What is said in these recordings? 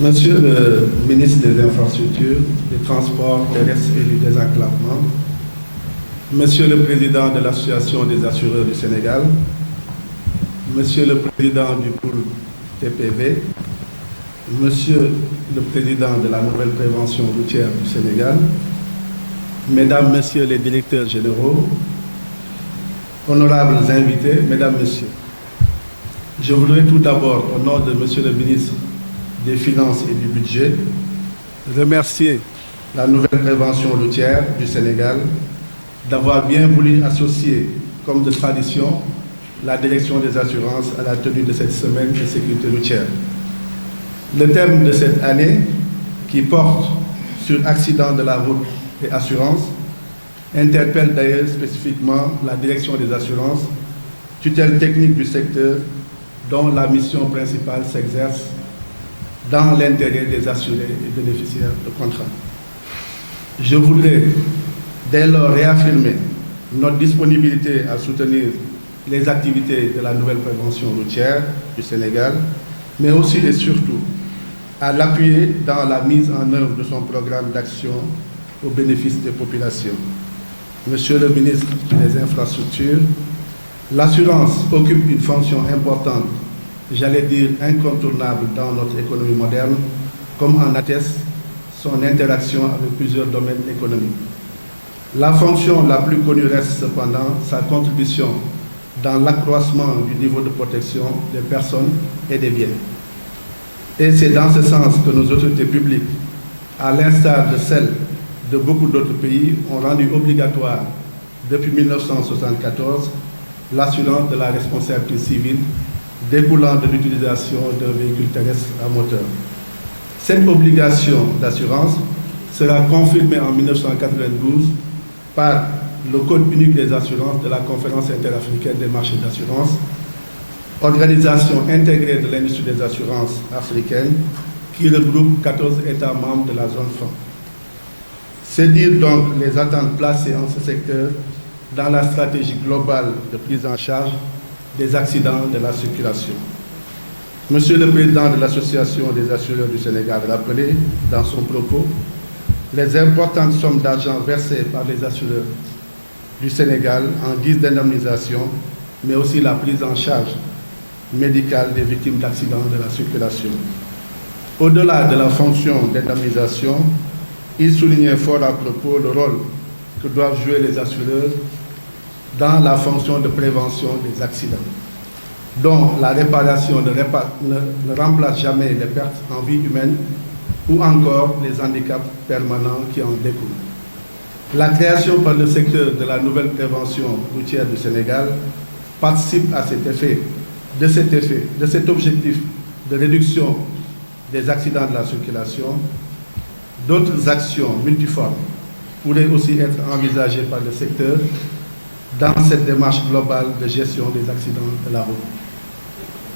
Monsieur le ministre des Infrastructures, des Transports terrestres et du désenclavement, Monsieur le Président de l'Association des assureurs du Sénégal, Monsieur le Président du pool TPV, Monsieur le Président de la nouvelle prévention routière du Sénégal, Mesdames, Messieurs les directeurs généraux, honorables invités, Mesdames, Messieurs, je voudrais tout d'abord, au nom de Monsieur le ministre des Finances et du Budget, remercier la nouvelle prévention routière du Sénégal d'avoir bien voulu associer, comme de tradition, la direction des assurances à la tenue de cette semaine de sécurité routière. Le thème de cette année, qui porte sur accident de la route et assurance, interpelle d'ailleurs spécifiquement la direction des assurances, tutelle technique du secteur, dont la mission principale s'exerce dans l'intérêt des assurés et bénéficiaires de contrats. Je voudrais dès lors réaffirmer notre disponibilité à soutenir les activités de la nouvelle prévention routière du Sénégal, mais aussi et surtout à l'appuyer dans la mise en œuvre de son programme d'action au bénéfice des populations. Monsieur le ministre des Infrastructures, l'assurance occupe une fonction importante, j'allais dire incontournable dans notre économie moderne, comme en atteste son interaction avec plusieurs domaines économiques. La fonction la plus connue reste cependant sa contribution dans l'accroissement du niveau de protection des personnes et des biens. Et c'est dans ce sens que nos autorités publiques, à l'instar de celles de beaucoup d'autres pays, ont rendu obligatoire, depuis 1974, l'assurance de la responsabilité civile découlant de l'utilisation d'un véhicule terrestre à moteur. Cette obligation d'assurance sera confirmée en 1992 par le Code unique des assurances de la Conférence interafricaine des marchés d'assurance, organisation intégrée de l'industrie des assurances africaines qui regroupe 14 États membres de la zone franc. C'est dire donc les attentes placées en ce secteur dans la stratégie globale de prise en charge des accidents de la circulation. Monsieur le Président de l'Association des assureurs du Sénégal rappelait dans son propos les importantes sommes d'argent versées par les assureurs du Sénégal en guise d'indemnisation, mais aussi la prise en charge médicale des victimes d'accidents de la circulation. Au-delà de la fonction d'indemnisation, il soulignait fort à propos le rôle que doivent jouer les assureurs dans la fonction de prévention des accidents, dont la réparation ne remplace jamais les pertes en vie humaine ou encore les handicaps permanents qui en découlent. La création par le secteur de la nouvelle prévention routière du Sénégal participe à cet objectif de réduction des accidents de la circulation. D'autres actions multiformes pourraient aussi être envisagées par le secteur dans cette démarche globale de gestion des accidents de la route.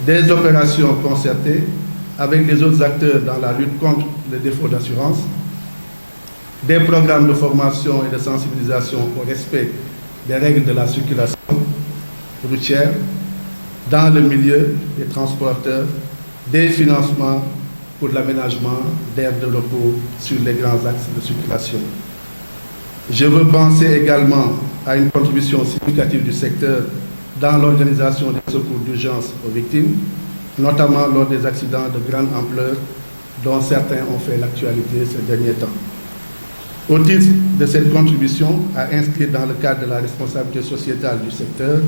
Des opérations concertées avec les autres acteurs dans la lutte contre les défauts d'assurance, des programmes de formation et de sensibilisation au respect des règles de la circulation routière dans le milieu des transporteurs, des financements pour l'aménagement d'aires de repos sur les grands axes de circulation. Je veux penser également à une contribution significative du secteur dans l'organisation des secours d'urgence aux victimes, notamment lors des accidents de grande ampleur dont certains ont fait l'actualité ces derniers temps. Au titre de cette contribution à inscrire dans le cadre de la responsabilité sociétale du secteur,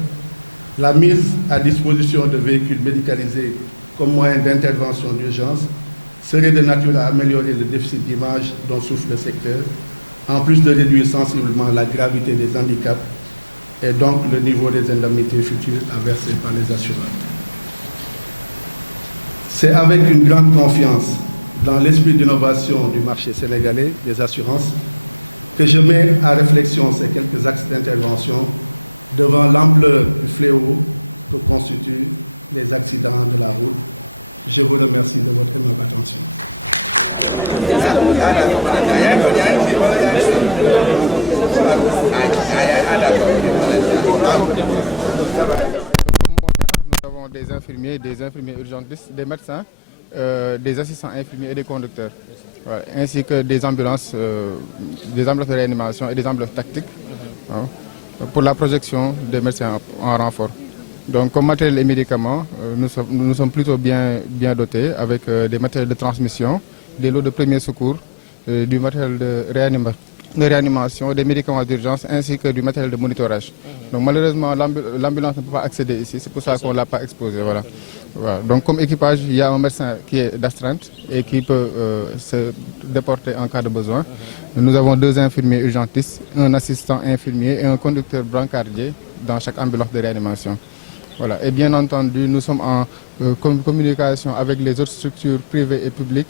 la mise à disposition de véhicules médicalisés comme moyen d'intervention d'urgence serait de nature à améliorer le déficit d'image dont souffre le secteur, en plus de réduire sensiblement la gravité des handicaps et donc le niveau des indemnités futures à verser par les assureurs. C'est avec une grande confiance dans l'esprit d'innovation du marché sénégalais des assurances que je mets à réflexion ces quelques axes d'intervention devant l'ampleur du fléau que constituent les accidents de la route. Je vous remercie de votre aimable attention. Nous avons des infirmiers urgentistes, des médecins des assistants infirmiers et des conducteurs, voilà, ainsi que des ambulances de réanimation et des ambulances tactiques, hein, pour la projection des médecins en renfort. Donc, comme matériel et médicaments, nous sommes plutôt bien dotés avec des matériels de transmission, des lots de premiers secours, du matériel de réanimation, des médicaments d'urgence ainsi que du matériel de monitorage. Donc malheureusement, l'ambulance ne peut pas accéder ici, c'est pour ça qu'on ne l'a pas exposé. Voilà. Voilà. Donc comme équipage, il y a un médecin qui est d'astreinte et qui peut se déporter en cas de besoin. Nous avons 2 infirmiers urgentistes, un assistant infirmier et un conducteur brancardier dans chaque ambulance de réanimation. Voilà. Et bien entendu, nous sommes en communication avec les autres structures privées et publiques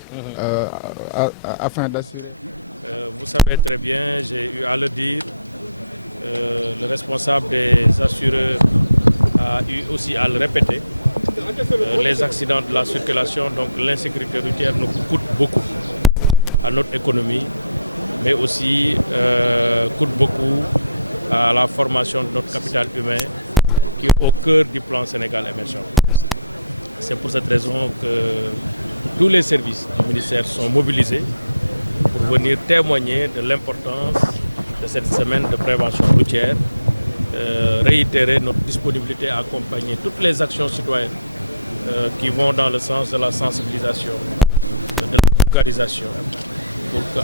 afin d'assurer. Vous savez très bien, j'ai eu à le dire, le responsable des assureurs a eu aussi à le répéter. Les accidents de la circulation, donc l'insécurité routière nous coûte beaucoup à notre économie, mais aussi coûte beaucoup à la formation de notre capital humain qui est au cœur du plan Sénégal émergent. C'est pour cette raison que tous les services du ministère sont mobilisés pour venir témoigner de l'importance de cette semaine de prévention routière, réitérer notre disponibilité à accompagner toutes les actions citoyennes qui vont dans le sens de la sensibilisation, de la vulgarisation,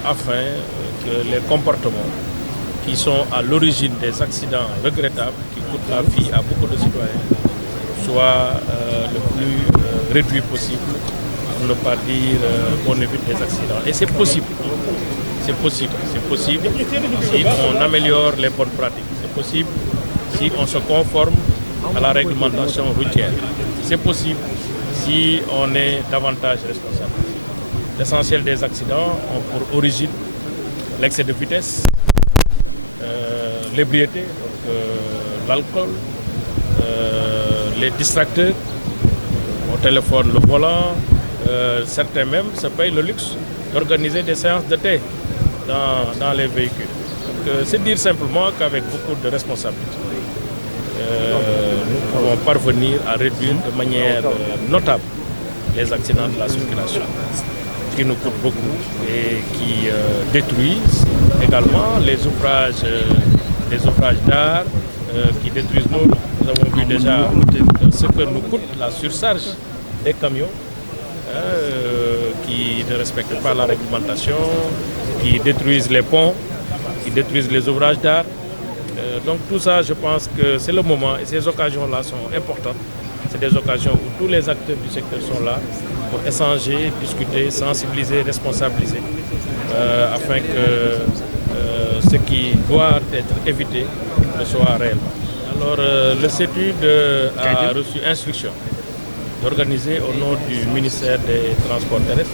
afin que les comportements qui sont à l'origine des accidents regrettables qui coûtent la vie à beaucoup de citoyens soient le plus réduits possible, pour ne pas dire qu'on évite des accidents. Et c'est possible. C'est possible. C'est possible si on améliore les bonnes pratiques. C'est possible si on se conforme à la réglementation routière. C'est possible si on est davantage responsable. L'essentiel des accidents ont pour origine l'excès de vitesse, l'ébriété, l'alcool, les distracteurs, au téléphone, le volant. Certains même se payent le luxe d'organiser des séances de thé dans les véhicules. C'est dire simplement qu'avec beaucoup de responsabilité, nous pouvons parvenir à réduire de manière notable les accidents de la circulation qui nous coûtent beaucoup et qui détruisent également les ouvrages d'art qui détruisent nos routes. Nous avons vu déjà ce que nous coûte la surcharge des camions qui ne respectent pas la réglementation, qui détruisent les ponts, qui détruisent les ouvrages d'art. Donc tout ça, je pense que c'est le moment et ces occasions-là sont importantes. C'est des occasions où tous les acteurs du secteur sont là pour échanger, discuter, sensibiliser, responsabiliser, afin que ce qui doit être évité ne soit réel. Alors le CETUD a reçu instruction d'organiser au nom du ministère des Transports terrestres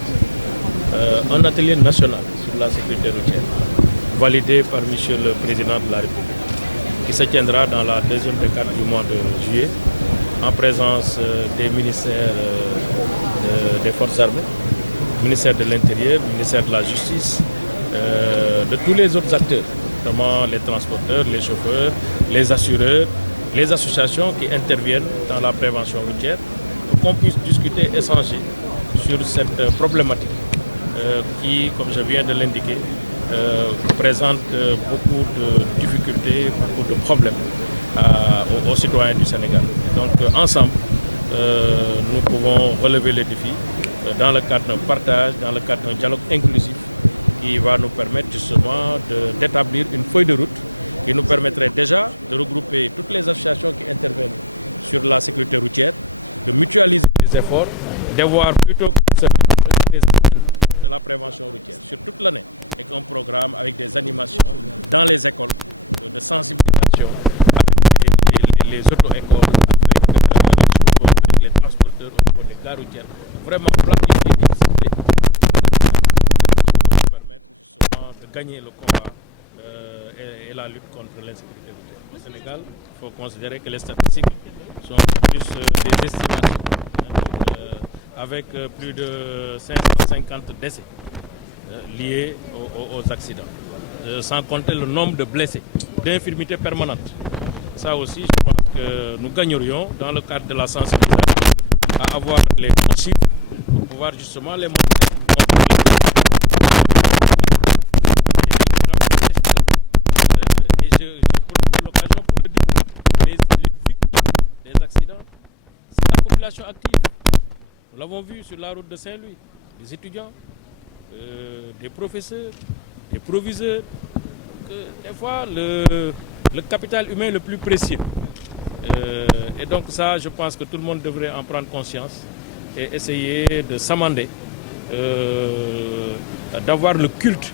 un atelier national sur la sécurité routière, validé par M. le Président de la République, qui se tiendra dans la deuxième décade du mois de juillet, en présence des ministères des Forces armées, ministère de l'Intérieur, ministère de la Justice, de tous les autres acteurs, notamment les transporteurs, les chauffeurs, les assureurs, les associations qui interviennent dans la prévention routière, pour qu'on puisse discuter, échanger sur cette problématique qui, comme je viens de l'indiquer, présente beaucoup de difficultés, beaucoup de problèmes aux citoyens du Sénégal. Donc ensemble, nous pouvons relever les défis dans le cadre d'un partage, dans le cadre d'un dialogue inclusif qui va nous permettre justement d'établir une feuille de route qui nous permettrait déjà de regrouper toutes les associations qui interviennent sur la sécurité routière, de mutualiser les efforts, d'avoir plutôt que des semaines de la prévention routière sur toute l'année, avec un programme, avec des animations dans les écoles, de sensibilisation, avec les auto-écoles, avec les transporteurs au niveau des gares routières. Vraiment planifier et cibler pour permettre justement de gagner le combat et la lutte contre l'insécurité routière. Au Sénégal, il faut considérer que les statistiques sont plus des estimations, avec plus de 550 décès liés aux accidents, sans compter le nombre de blessés, d'infirmités permanentes. Ça aussi, je pense que nous gagnerions dans le cadre de la sensibilisation à avoir les bons chiffres pour voir justement les montées. Et j'ai profité de l'occasion pour le dire, les victimes des accidents, c'est la population active. Nous l'avons vu sur la route de Saint-Louis, des étudiants, des professeurs, des proviseurs. Des fois, le capital humain le plus précieux. Et donc ça, je pense que tout le monde devrait en prendre conscience et essayer de s'amender, d'avoir le culte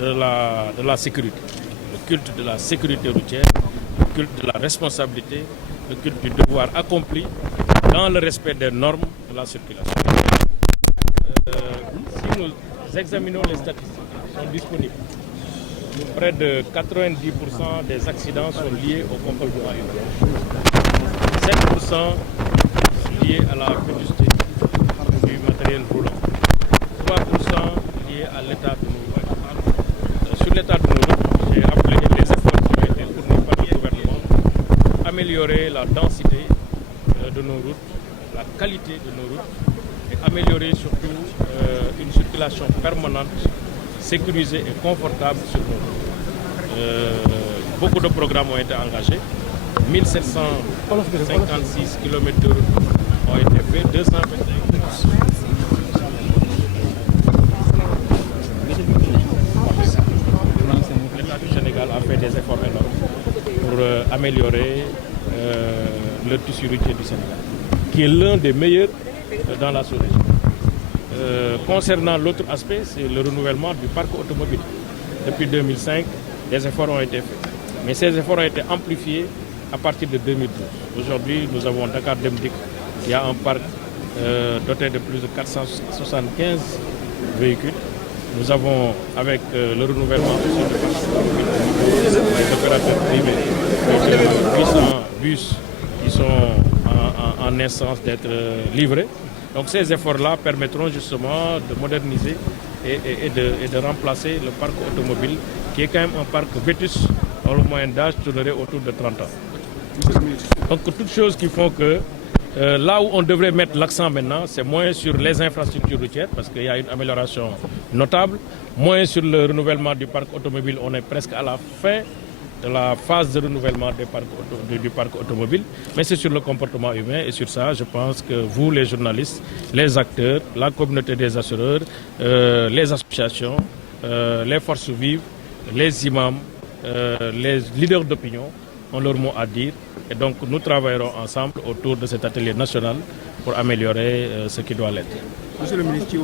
de la sécurité, le culte de la sécurité routière, le culte de la responsabilité, le culte du devoir accompli dans le respect des normes de la circulation. Si nous examinons les statistiques qui sont disponibles, près de 90% des accidents sont liés au comportement humain. 7% liés à la vétusté du matériel roulant. 3% liés à l'état de nos routes. Sur l'état de nos routes, j'ai rappelé les efforts qui ont été fournis par le gouvernement pour améliorer la densité de nos routes, la qualité de nos routes et améliorer surtout une circulation permanente, sécurisée et confortable sur nos routes. Beaucoup de programmes ont été engagés. 1756 km de route ont été faits, 221 L'État du Sénégal a fait des efforts énormes pour améliorer le tissu routier du Sénégal, qui est l'un des meilleurs dans la sous-région. Concernant l'autre aspect, c'est le renouvellement du parc automobile. Depuis 2005, des efforts ont été faits. Mais ces efforts ont été amplifiés à partir de 2012. Aujourd'hui, nous avons Dakar Demdik, qui a un parc doté de plus de 475 véhicules. Nous avons, avec le renouvellement aussi du parc automobile au niveau des opérateurs privés, plus de 800 bus qui sont en instance d'être livrés. Donc ces efforts-là permettront justement de moderniser et de remplacer le parc automobile, qui est quand même un parc vétus, dont le moyen d'âge tournerait autour de 30 ans. Donc toutes choses qui font que là où on devrait mettre l'accent maintenant, c'est moins sur les infrastructures routières, parce qu'il y a une amélioration notable, moins sur le renouvellement du parc automobile, on est presque à la fin de la phase de renouvellement du parc automobile, mais c'est sur le comportement humain, et sur ça, je pense que vous, les journalistes, les acteurs, la communauté des assureurs, les associations, les forces vives, les imams, les leaders d'opinion ont leur mot à dire, et donc nous travaillerons ensemble autour de cet atelier national pour améliorer ce qui doit l'être. Monsieur le ministre,